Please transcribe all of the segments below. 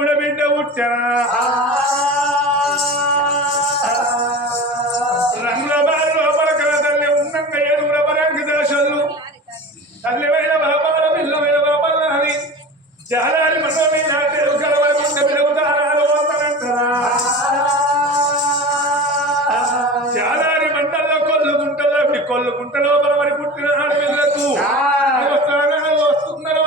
కూడా బిడ్డ ఉచ్చరా రంగుల బారి లోపల కల తల్లి ఉన్నంగా ఏడుగుల పరంగి దశలు తల్లివైన బాపాల పిల్లమైన బాపాల అని జాలారి మనో మీద తెలుగు కలవకుంట పిలుగుతారాలు వస్తానంటారా జాలారి మండల్లో కొల్లుకుంటలో బలమని పుట్టిన ఆడపిల్లకు వస్తున్నారు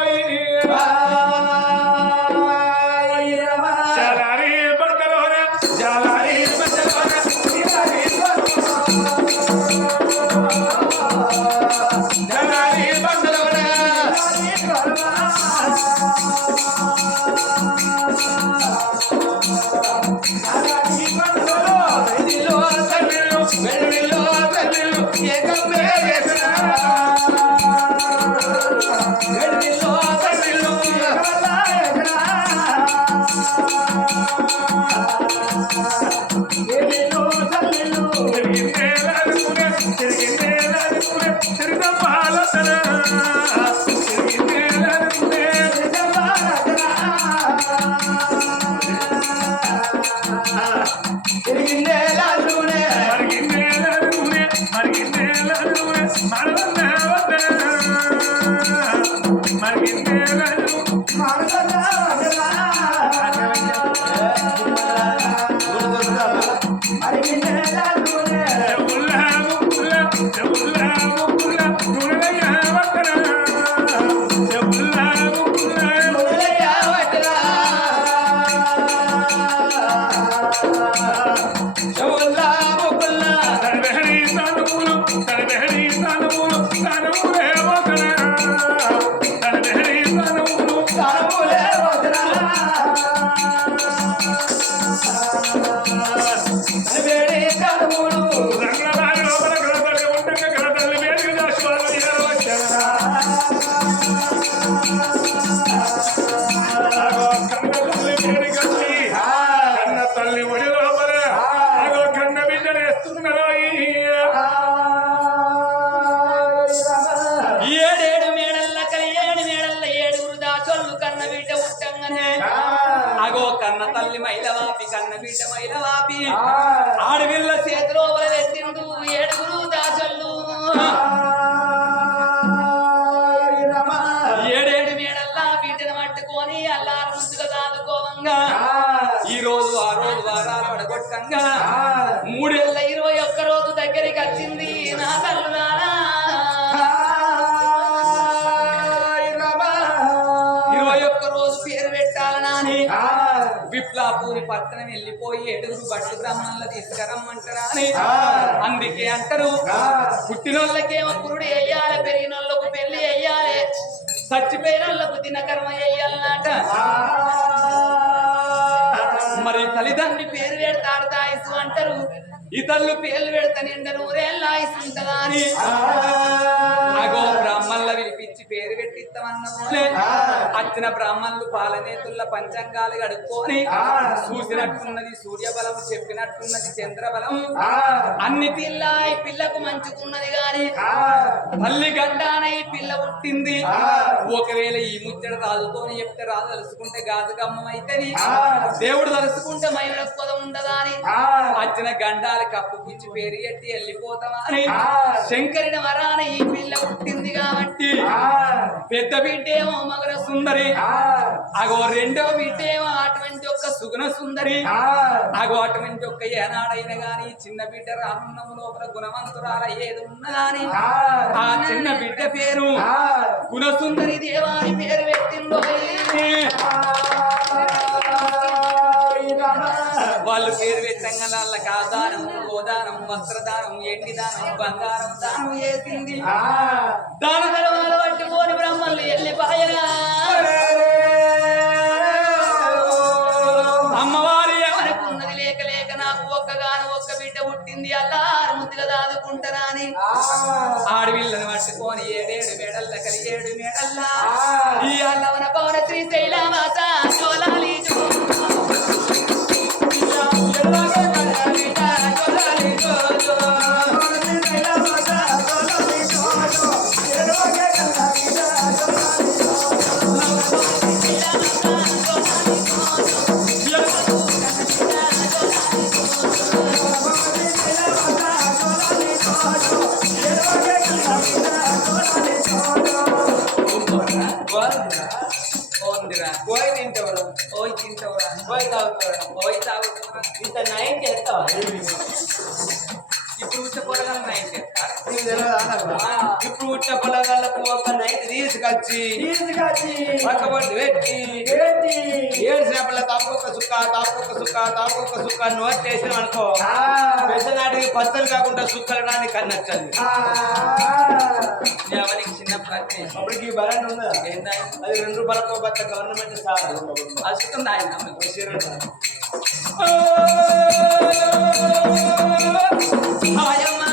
ఆడవిల్ల చేతిలో వలెత్తిండు ఏడుగురు దాసళ్ళు ఏడేడు మేడల్లా వీటిని పట్టుకొని అల్లారు ముందుగా దాదుకోవంగా ఈ రోజు ఆ రోజు వారాలు అడగొట్టంగా 321 రోజు దగ్గరికి వచ్చింది నా తల్లులారా 21 రోజు పేరు పెట్టాలని విప్లాపూరి పట్టణం వెళ్ళిపోయి ఏడుగురు బట్లు బ్రాహ్మణులు తీసుకురమ్మంటారా అని అందుకే అంటారు పుట్టినోళ్ళకేమో పురుడు వెయ్యాలి పెరిగినోళ్ళకు పెళ్లి వెయ్యాలి చచ్చిపోయినోళ్ళకు దినకర్మ వెయ్యాలన్నట మరి తల్లిదండ్రి పేరు పెడతారు తాయిసు అంటారు ఇతరులు పేర్లు పెడతా నిండా నూరేళ్ళ ఆయుసు ఉంటదా అని అగో బ్రాహ్మణుల విలిపించి పేరు పెట్టిస్తామన్నమోలే అచ్చిన బ్రాహ్మణులు పాలనేతుల పంచాంగాలు గడుక్కొని చూసినట్టున్నది సూర్యబలం చెప్పినట్టున్నది చంద్రబలం అన్ని పిల్ల ఈ పిల్లకు మంచుకున్నది గాని తల్లి గండాన ఈ పిల్ల పుట్టింది ఒకవేళ ఈ ముచ్చట రాజుతోని చెప్తే రాజు తలుసుకుంటే గాజుకమ్మం అయితే దేవుడు తలుసుకుంటే మహిళ పొద ఉండదా అని అచ్చిన గండాలు కప్పు పిచ్చి పేరు ఎట్టి వెళ్ళిపోతామా అని శంకరుని వరాన ఈ పిల్ల పుట్టింది కాబట్టి పెద్ద బిడ్డేమో మగర సుందరి అగో రెండో బిడ్డేమో అటువంటి ఒక సుగుణ సుందరి అగో అటువంటి ఒక ఏనాడైనా గాని చిన్న బిడ్డ రానున్నము లోపల గుణవంతురాల ఏది ఉన్నదాని ఆ చిన్న బిడ్డ పేరు గుణసుందరి దేవాని పేరు పెట్టిందో వాళ్ళు పేరు పెట్టంగా వాళ్ళకి ఆదానం గోదానం వస్త్రదానం ఎండి దానం బంగారం దానం చేసింది దాన ధర్మాలు పట్టుకొని బ్రహ్మల్ని వెళ్ళిపోయరా అమ్మవారు ఏమనుకున్నది లేక లేక నాకు ఒక్కగాను ఒక్క బిడ్డ పుట్టింది అల్లారు ముద్దుగా దాదుకుంటారా అని ఆడవిళ్ళని పట్టుకొని 7 మేడల్ల కలి 7 మేడల్లా ఈ అల్లవన పవన శ్రీశైలవాస జోలాలి Thank you. ఓయ్ తింటావురా పోయి తాగుతారా ఓయ్ తాగుతావురా ఇంత నైన్ చేస్తావా ఇప్పుడు ఉచ్చ పొలగాలు నైట్ చేస్తారు నీకు తెలియదా నాకు? ఇప్పుడు ఉట్ట పొలగాళ్ళకు ఒక నైట్ తీసుకొచ్చి పక్కబడి పెట్టి ఏడు చేపల తాపొక్క సుక్క నోట్ చేసినాం అనుకో పెద్దనాటికి పచ్చలు కాకుండా సుక్కలు రాని కన్నచ్చండి అవనికి చిన్న ప్రశ్న అప్పటికి బలండి ఉందా ఏందా అది 2 రూపాయలకో బట్ట గవర్నమెంట్ సార్ అసుకుంది ఆయన ఆయమ్మా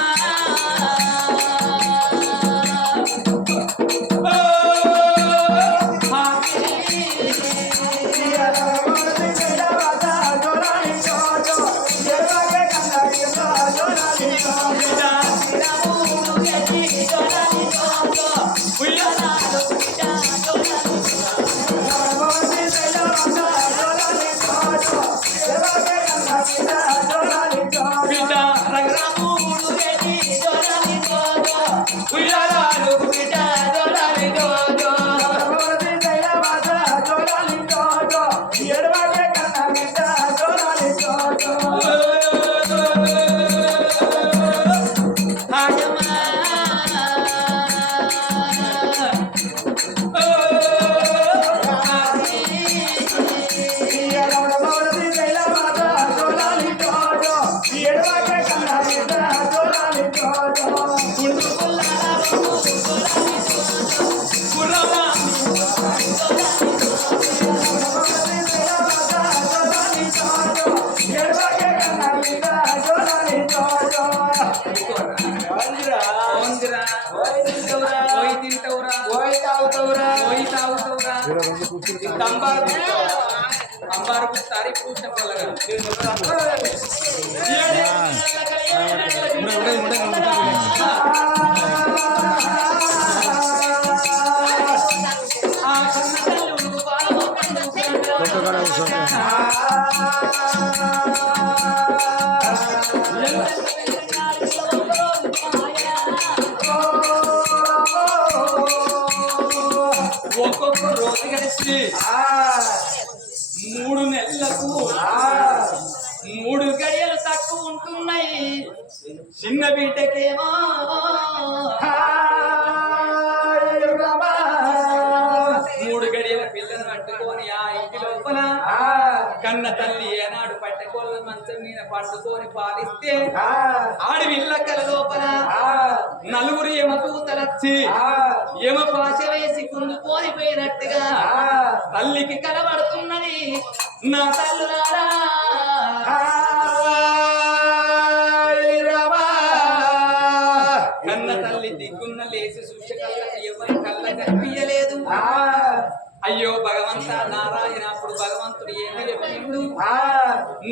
అంబారు సారి పూసిన పొలగా ఒక్కొక్క రోజు కలిసి 3 నెలలకు 3 గడియలు తక్కువ ఉంటున్నాయి చిన్న బిడ్డకేమో 3 గడియల పిల్లను పట్టుకొని ఆ ఇంటి లోపల కన్న తల్లి ఏనాడు పట్టుకోళ్ళ మంచం మీద పట్టుకొని పాలిస్తే ఆడి విల్లక్కల లోపల 4 యమదూతలొచ్చి యమ పాశ వేసి కుందుకొని పోయినట్టుగా తల్లికి కలబడుతున్నది నా తల్లులారా కన్న తల్లి దిగ్గున్న లేచి సూచకళ్ళకి ఎవరి కళ్ళ కనిపించలేదు అయ్యో భగవంతా నారాయణ అప్పుడు భగవంతుడు ఏమి చెప్పిండు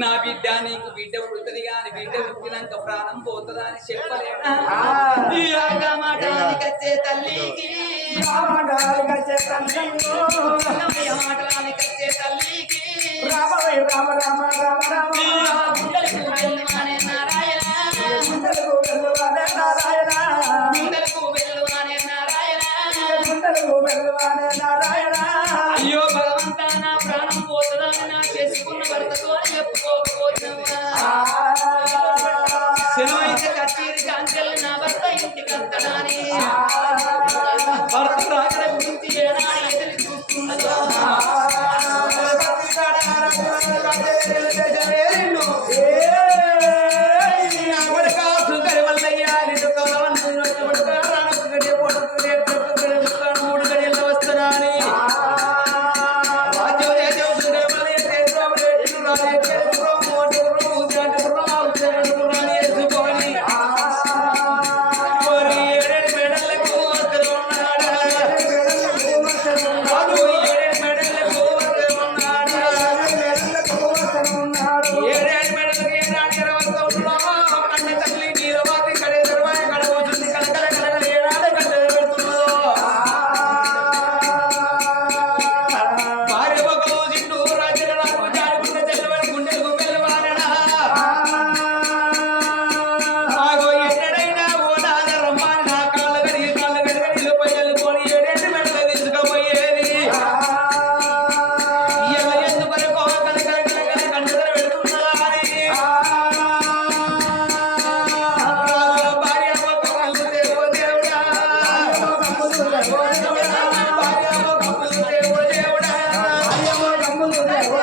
నా బిడ్డ నీకు బిడ్డ పుడుతుంది గాని బిడ్డ పుట్టినాక ప్రాణం పోతుందా అని చెప్పలేదా ఈ మాటలానికి వచ్చే తల్లికి మాటలానికి వచ్చే తల్లికి గుండెలకు వెళ్ళువానే నారాయణ గుండెలకు వెళ్ళువానే నారాయణ అయ్యో భగవంతా నా ప్రాణం పోతుందని నా చేసుకున్న భర్తతో చెప్పుకోకపోతున్నా శనవైతే కచేరి కాంచెల్ని నా భర్త ఇంటికి వస్తాడని భర్త రాకడ గురించి ఏనాడు ఎదురు చూస్తున్నదో ఉన్నాడు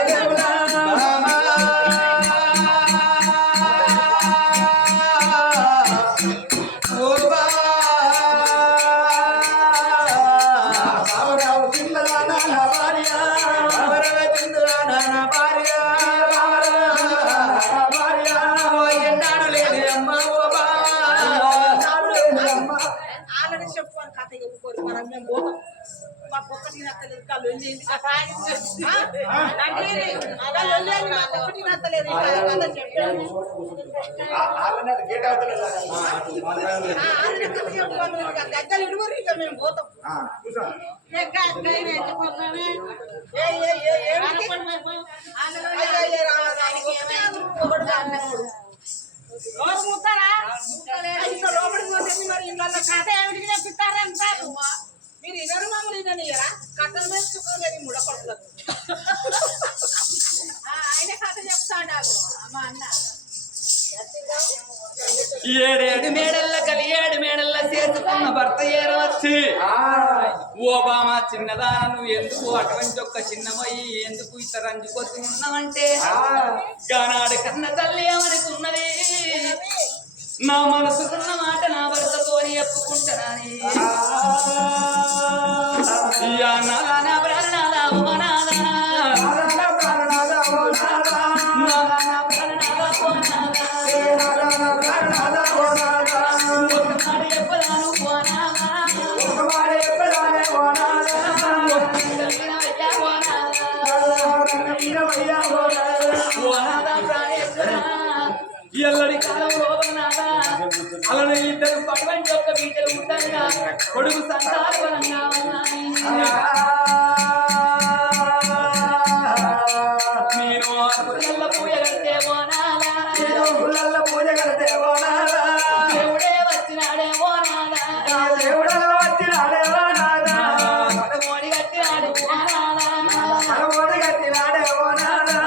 దేవుడా బావరావు పిల్లలా నా భార్య ఎన్నాడు లేని అమ్మ ఓ ఆల్రెడీ చెప్పుకోని కథ చెప్పుకోరు మనం మేము పోతాం మాకు ఒక్కటి నచ్చలేదు కళ్ళు వెళ్ళింది మాకు ఒక్కటి నచ్చలేదు గద్దలు ఇడుగురు ఇక మేము పోతాం లోపలికి పోతే మరి ఇంట్లో కథ ఏమిటి చెప్తారంటారు మీరు ఇద్దరు మామూలు ఇదనియరా కట్టల మీద చుక్కలేదు ముడపడుతుంది ఆయన కథ చెప్తాడు మా అన్న ఏడేడు మేడల్ల కలియేడు మేడల్ల చేసుకున్న భర్త ఏరవచ్చి ఓబామా చిన్నదాన నువ్వు ఎందుకు అటువంటి ఒక్క చిన్నమయ్యి ఎందుకు ఇతర రంజిపోతూ ఉన్నావంటే గానాడు కన్న తల్లి ఏమనుకున్నది నా మనసుకున్న మాట నా భర్తతోని చెప్పుకుంటానని నా ప్రాణనాదా ఓ నాదా ఎల్లడి కాలంలో అలానే ఇద్దరు పటువంటి ఒక్క బీటలు ఉండంగా కొడుకు సంతానపరంగా నేను పుల్ల పూజ కడితే దేవుడే వచ్చినాడే ఓ నాదా పదమోడి కట్టినాడు ఓ నాదా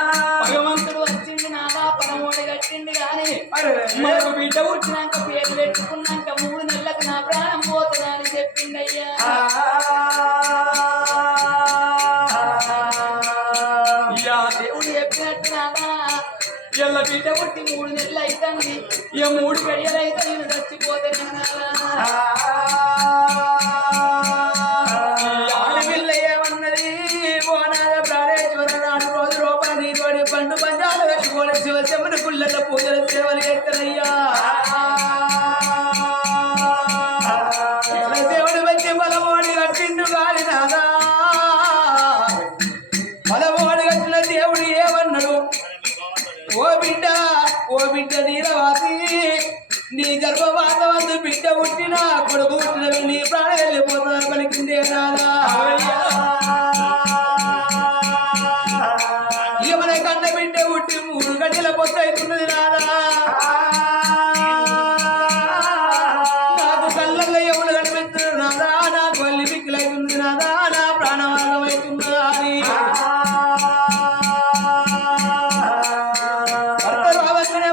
భగవంతుడు వచ్చింది నాదా పదమోడి కట్టింది కానీ మనకు బిడ్డ వచ్చినాక పేరు పెట్టుకున్నాక 3 నెలలకు నా ప్రాణం పోతుందని చెప్పిండయ్యా దేవుడు చెప్పినట్టు నాదా ఎల్ల బిడ్డ పుట్టి 3 నెలలు అవుతుంది ఇక 3 గడియలు అయితే నేను చచ్చిపోతే ఆడపిల్ల ఏమన్నది పోనాద ప్రాణేశ్వర 4 రోజుల లోపల నీతోడి పండు పంజాలు పెట్టుకోని శివశమ్మని పుల్లల పూజల సేవలు ఎత్తనయ్యా దేవుడు వచ్చి బలమోడి కట్టిండు గాలి నాదా బలమోడి కట్టిన దేవుడు ఏమన్నాడు ఓ బిడ్డ నీలవాసి నీ గర్భవాసవంతు బిడ్డ పుట్టిన కొడుకు పుట్టిన నీ ప్రాణం వెళ్ళిపోతున్నా పలికిందే నాదా ఇక మన కన్న బిడ్డ పుట్టి 3 గంటల పొత్తు అవుతున్నది నాదా నాకు కళ్ళల్లో ఎవరు కనిపిస్తున్నారు నాదా నాకు వల్లి పిక్కులైతుంది నాదా నా ప్రాణవాదం అవుతుందా అని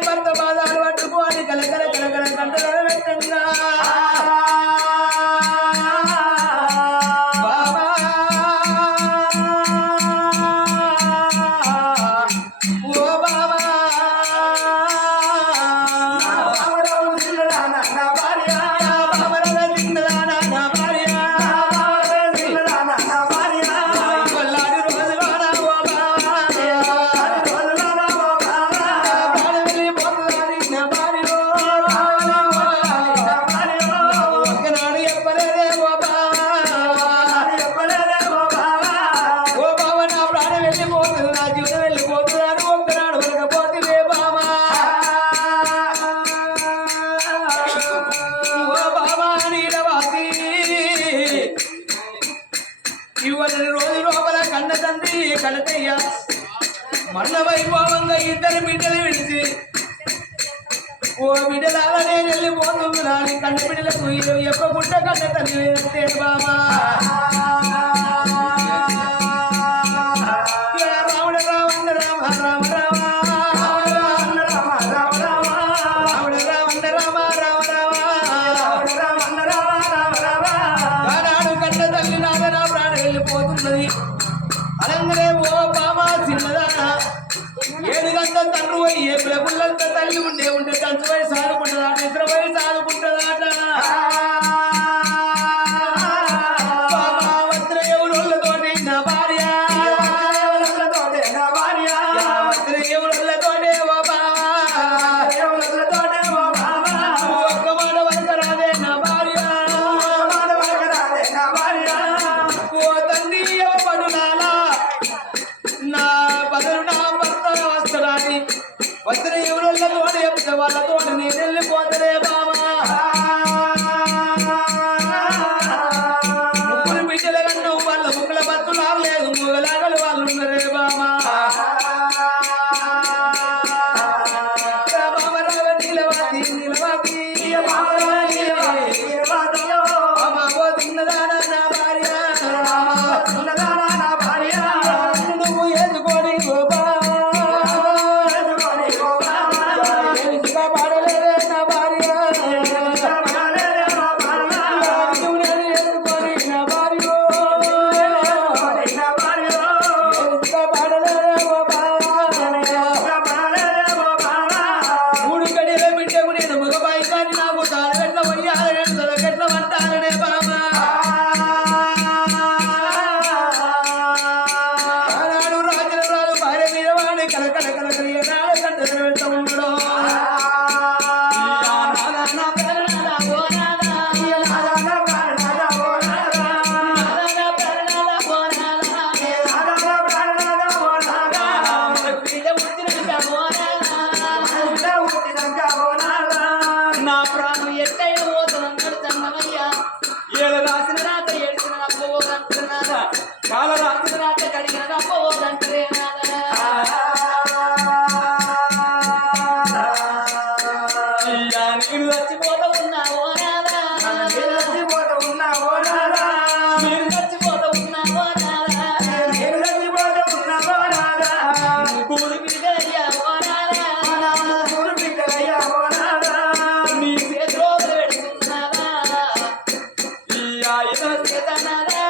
భర్త బాధాలు పట్టుకోని కలకల కలకల కంటలు పెట్టంగా బాబా ఓ బాబా నా భార్య కొల్లాడి రోజులోనా ఓ ఒకనాడు చెప్పలేదే ఓ బాబా నా ప్రాణం వెళ్ళిపోతుంది నా జీవితం వెళ్ళిపోతున్నాను ఒక్కనాడు వరకపోతే బాబా ఓ బాబా నీలవాసి ఇవ్వని రోజు లోపల కన్న తండ్రి కలతయ్య మరణ వైభవంగా 2 బిడ్డలు విడిచి ఓ బిడ్డలాగా నేను వెళ్ళిపోతుంది నాని కన్న బిడ్డలకు ఎప్ప గుడ్డ కన్న తండ్రి బాబా రాముడ రావణ రామ రామ రామ రాముడ రావణ రామ రామ రామ కన్న తల్లి నాద నా ప్రాణం వెళ్ళిపోతున్నది అలంగరే ఓ బాబా చిన్నదానా పిల్లలంతా తండ్రి పోయి ఏ పిల్లలంతా తల్లి ఉంటే కంచు పోయి సాదుకుంటుందాట ఇద్దరు పోయి సాదుకుంటుందాట వస్త్రయవులతోటి నా భార్య వస్త్రయవులతోటే ఓ బావా ఒక్క మాట వరకు రాదే నా భార్య ఓ తండ్రి ఎవడు నాలా నా బదులు నా భర్త వస్త్రాన్ని వస్త్ర ఎవరులతోటి చెప్తే వాళ్ళతో నేను వెళ్ళిపోతలే బావా ముగ్గురు బిడ్డల కన్ను వాళ్ళ ముగ్గుల బతులు ఆగలేదు ముగలాగలు వాళ్ళు ఉన్నరే బామా నిలవాది నిలవాది తిన్నదానా నా భార్య నువ్వు ఎదుకోని గోబా పాడలేదే నా భార్య నువ్వు నేను ఎదుకోని నా భార్య పాడలేదే గోబా మూడు గడియల బిడ్డకు నేను మగబాయి కానీ నాకు తాళగట్ల వయ్యాలనే తొలగట్ల వంటాలనే బామా ఆనాడు రాజుల రాజు భార్య మీద వాడి కలకల కలకలి నాడు కంటలు వెళ్తూ ఉండడం నా ప్రాణం ఎట్టయిన పోతున్నాడు తన్నమయ్యా ఏడు రాసిన రాత ఏడిసిన అప్పవోదంటున్నారా కాల రాసిన రాత కడిగిన అప్పవోదంటరే నేను చచ్చిపోతా ఉన్నావో నాదా మీరు చచ్చిపోతా ఉన్నావో నాదా ముగ్గురు బిడ్డలయ్యావో నాదా నీ చేతిలో పెడుతున్నారా ఈ ఆయుధ చేతన్నారా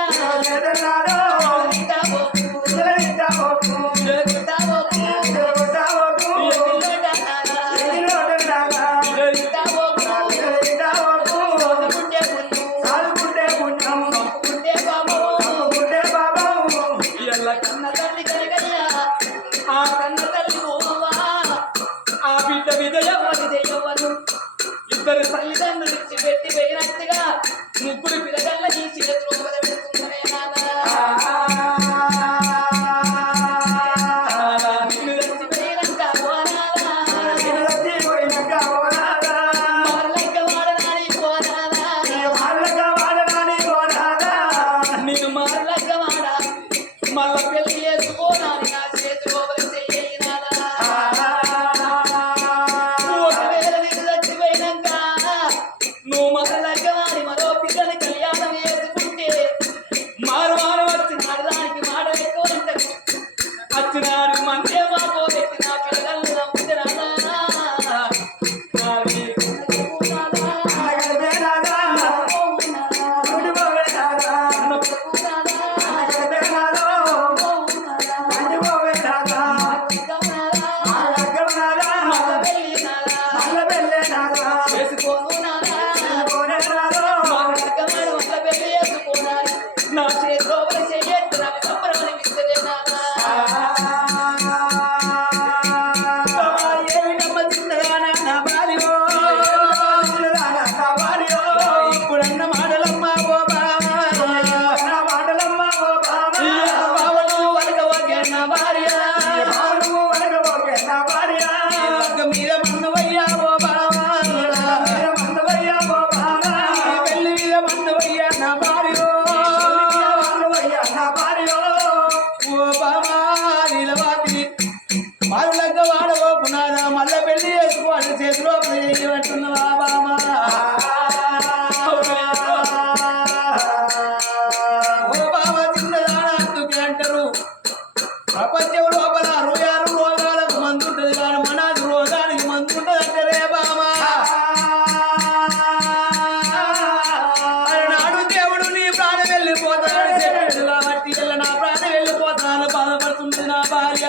కన్న తల్లి కనకయ్యా ఆ కన్న తల్లి ఓవా ఆ బిడ్డ విజయవని చేయవను ఇద్దరు తల్లిదండ్రులు ఇచ్చి పెట్టి పోయినట్టుగా ముగ్గురు పిల్లగల్ల నీ చేతిలో వదిలిపెడుతున్నారే నాదా నిన్ను చచ్చిపోయినాక ఓ నాదా మరలక్క వాడనాని ఓ నాదా నిన్ను మరలక్క వాడ మళ్ళా పెళ్లి చేసుకోనాని నా చేతిలో చెయ్యి నాదా ఒకవేళ నీకు చచ్చిపోయినాక నువ్వు మరలక్క వాడి మరో పిల్లని కళ్యాణం చేసుకుంటే మారు వచ్చినాడు దానికి మాట ఎక్కువ ఉంటుంది వచ్చినాడు మందే మాకో పెట్టి నా పిల్లలు నమ్ముతే నా చేతిలో చెయ్యొద్దు నాకు సంబరం అనిపిస్తుంది నాదా ఏమిటమ్మ చిన్నదానా నా భార్యో ఇప్పుడన్న మాటలమ్మ ఓ బావను వరగవగే నా భార్య మీద మన్నవయ్యా ఓ బావా పెళ్లి మీద మన్నవయ్యా నా భార్యో ఓ బావా నిలవాది మారులగ్గ వాడవో పునాదా మళ్ళా పెళ్లి చేసుకోవాలి చేతిలో చేయమంటున్నావా బామా ఓ బావా చిన్నదాన అందుకే అంటారు ప్రపంచం లోపల 66 రోగాలకు మందు ఉంటుంది కానీ మనాది రోగానికి మందు ఉంటుంది అంటారే బామా నాడు దేవుడు నీ ప్రాణం వెళ్ళిపోతాడు చెప్పాడు కాబట్టి నా ప్రాణం వెళ్ళిపోతాను బాధపడుతుంది నా భార్య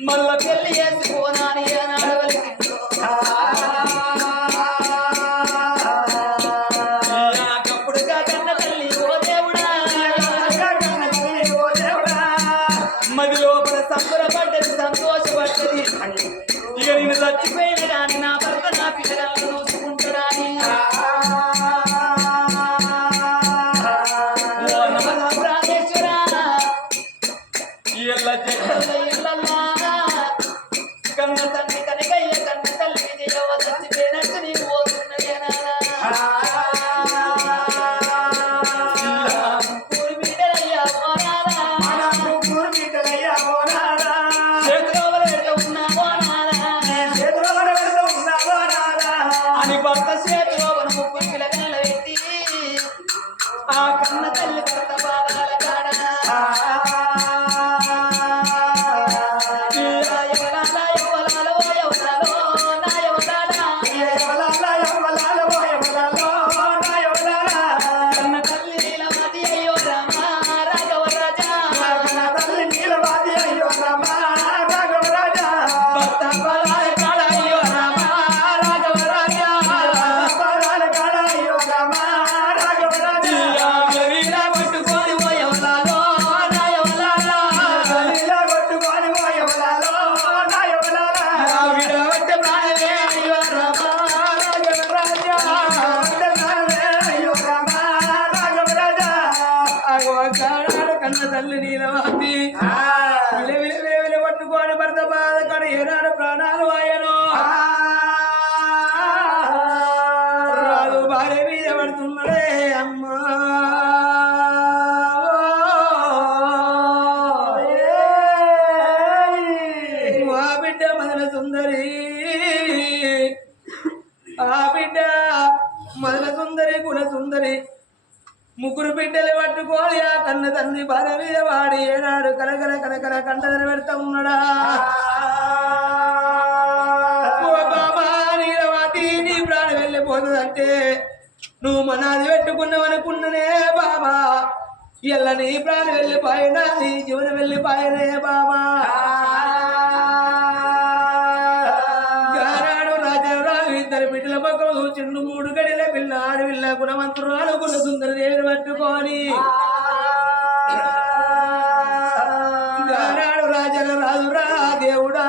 మళ్ళా పెళ్లి చేసుకోనాని ఏనాడు వలికిందో. నాకప్పుడుగా కన్న తల్లి ఓ దేవుడా, మది లోపల సంబరపడ్డది, సంతోషపడ్డది. ఇక నేను చచ్చిపోయిన కానీ నా భర్త నా పిల్లలను చూసుకుంటాడని ప్రాణేశ్వరా ఎల్ల చెట్ల ఎల్లల్లా కన్న తండ్రి కనకయ్య కన్న తల్లి విజయవ చచ్చిపోయినట్టు నీకు పోతున్నదేనా అని భర్త చేతిలో ముగ్గురు పిల్లగల్ల పెట్టి ఆ కన్న తల్లి భర్త పాదాల కాడ కన్న తల్లి నీలమతి అయ్యో రామ రాఘవ రాజా భర్త పాదాల కాడ అయ్యో రామ రాఘవ రాజా వీరా పట్టుకొని పోయవలాలో నాయవలాలా విడవట్ట ప్రాణమే అయ్యో రామ కన్న తల్లి నీలవాది విల పట్టుకొని భర్త బాధ కడ ఏనాడు ప్రాణాలు ఆయను రాదు భార్య మీద పడుతున్నాడే అమ్మా ఆ బిడ్డ మదన సుందరి, ఆ బిడ్డ మదన సుందరి గుణ సుందరి ముగ్గురు బిడ్డలు పట్టుకోని ఆ కన్న తండ్రి భార్య మీద వాడి ఏనాడు కలకల కలకల కంటదని పెడతా ఉన్నాడా. ఓ బాబా నీలవాతి నీ ప్రాణం వెళ్ళిపోతుందంటే నువ్వు మనాది పెట్టుకున్నావనుకున్ననే బాబా, ఎల్ల నీ ప్రాణం వెళ్ళిపోయినా నీ జీవనం వెళ్ళిపోయినే బాబా. గారాడు రాజారావు ఇద్దరు బిడ్డల పక్కన చిన్ను మూడు గడిల పిల్ల ఆడవిల్ల గుణవంతురాలు గుణ సుందర దేవిని పట్టుకొని గారాడు రాజల రాజురా దేవుడా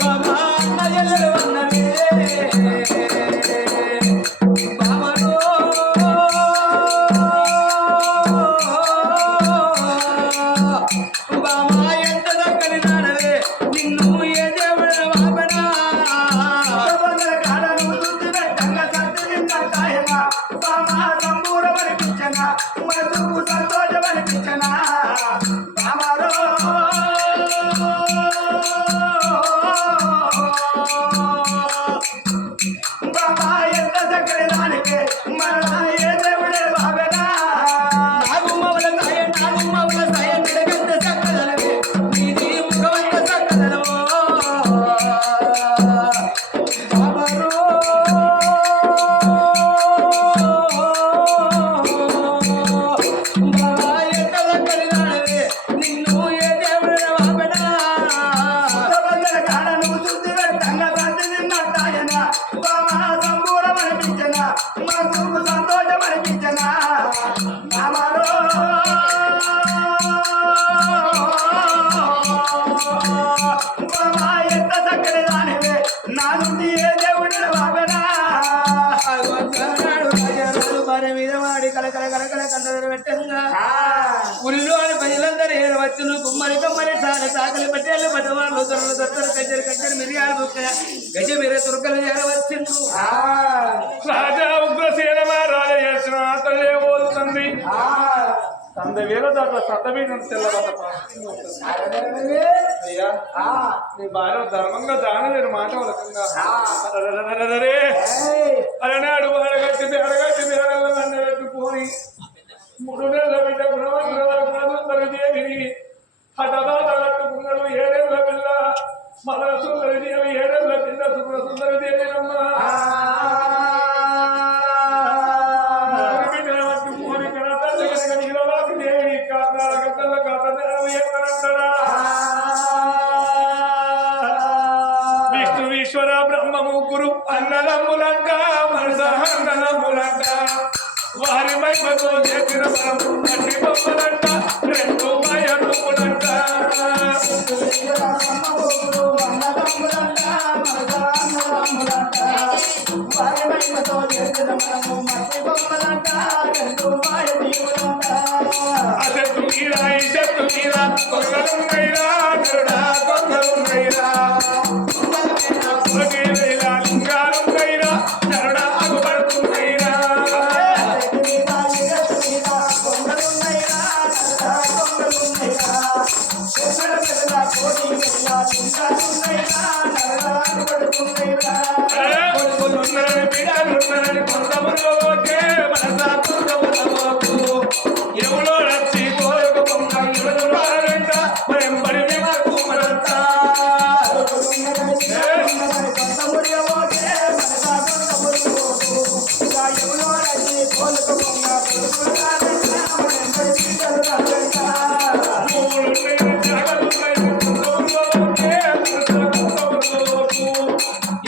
బాబా అన్న ఎల్లరు అన్నలే బాబా ఎంత చక్కని దానికే మరలా ఏ దేవుడే బాబెనా నాగుమ్మవుల సాయ నిడగంత చక్కదనవే నీది ముఖవంత చక్కదనవో బాబారో బాబా ఎంత చక్కని దానివే నిన్ను ఏ దేవుడే బాబెనా కాడ నువ్వు చూసి పెట్టంగా తండ్రి నిన్నట్టాయన బాబా సంపూర్ణం అనిపించనా మా చూపు సంతోషం అనిపించనా నామారో బాబా ఎంత చక్కని దానివే నా నుండి ఏ దేవుడు బాబెనా మన మీద వాడి కలకల కలకల కందరు పెట్టంగా ఊరిలో ప్రజలందరూ ఏడు వచ్చును కుమ్మరి కమ్మరి సాల సాకలి పట్టేళ్ళు పట్టవాళ్ళు దొరలు దొరలు కచ్చరి కచ్చరి మిరియాలు బుక్క గజ మీర తురకలు చేరవచ్చును రాజా ఉగ్రసేన రాజ చేసిన తల్లే పోతుంది వంద వేల దాంట్లో సతమీన తెల్లబడ్డ అయ్యా నీ భార్య ధర్మంగా దాని నేను మాట వలకంగా అలనాడు అడగట్టి నన్ను పెట్టుకొని 3 నెలల బిడ్డ గుణవంతులదేవిని హఠబాధ కట్టుకున్నాడు 7 ఏళ్ల పిల్ల మన సుందరిదేవి 7 ఏళ్ల పిల్ల శుభ్ర సుందరిదేవినమ్మ విష్ణువీశ్వర బ్రహ్మ ముగ్గురు అన్నదమ్ములంట మనసహన్నదమ్ములంట వారి మహిమతో చేసిన మనం అట్టి బొమ్మలంట 2 మాయనులంట అసెత్తు మీరా ఇసెత్తు మీరా కొందరున్నైరా నరుడా కొందరున్నైరా లింగాలున్నైరా నరుడా అగుపడుతున్నైరా కొడుకులున్నారని బిడ్డలున్నారని కొంతమంది ఓకే మనసా కొంతమంది ఎవరో రచ్చి కోరకు పొంగంట మరెంబడి మాకు మనంతా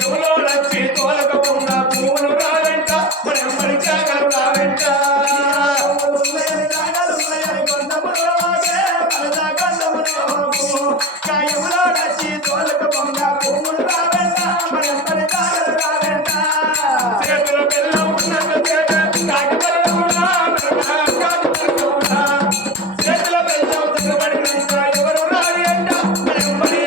ఎవరో రచ్చి తోలకపోగా పూలు రావెంట మరెంబడి జాగలు రావెంట చేతుల బెల్లం ఉన్నంత చేతుల బెల్లం తెగబడినంత ఎవరు రాని అంట మరెంబడి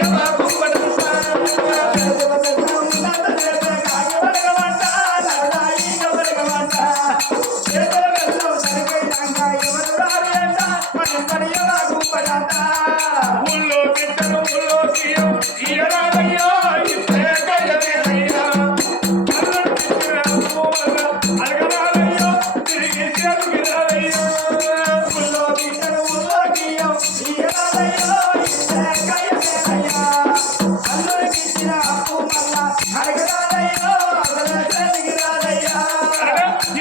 ఊళ్ళో బిడ్డను ఊళ్ళో తీయం ఇయరాదయ్యా ఇస్తే కయ్యదేనయ్యా అడగరాదయ్యా తిరిగి చేతుకిరాదయ్యా ఊళ్ళో బిడ్డను ఊళ్ళో తీయం ఇయరాదయ్యా ఇస్తే కయ్యదేనయ్యా అల్లరికిచ్చిన అప్పు మళ్ళా అడగరాదయ్యా అసలు చేతికిరాదయ్యా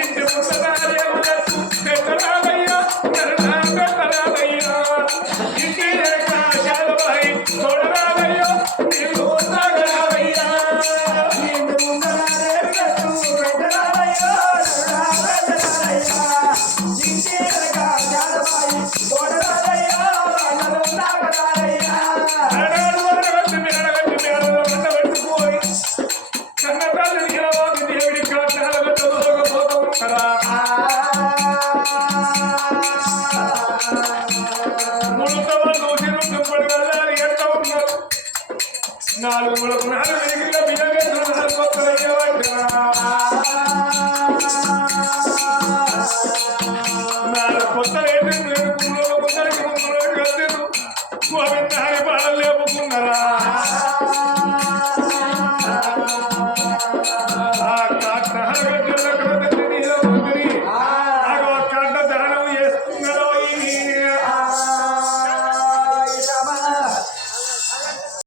ఇంటి ముసలాడే ఉండదు పెట్టరాదయ్యా పెట్టరాదయ్యా ఇంటి శాలబాయి చూడరాదయ్యా నీళ్ళు తాగరాదయ్యా ఇంటి ముందరాడే పెట్టరాదయ్యా ఇంటి శాలబాయి చూడరాదయ్యా తాగరాదయ్యా అడగట్టు మేడలో పెట్టుకోయి కన్నతాన్ని దేవుడి కాటపోతూ ఉంటారా ముడుతవాళ్ళు తిరుగుతుపడి వెళ్ళాలి ఎంత ఉన్నారు 4 ముడుకు 4 వెనుకగా బియ్యం కొత్తగా 4 కొత్త రేటు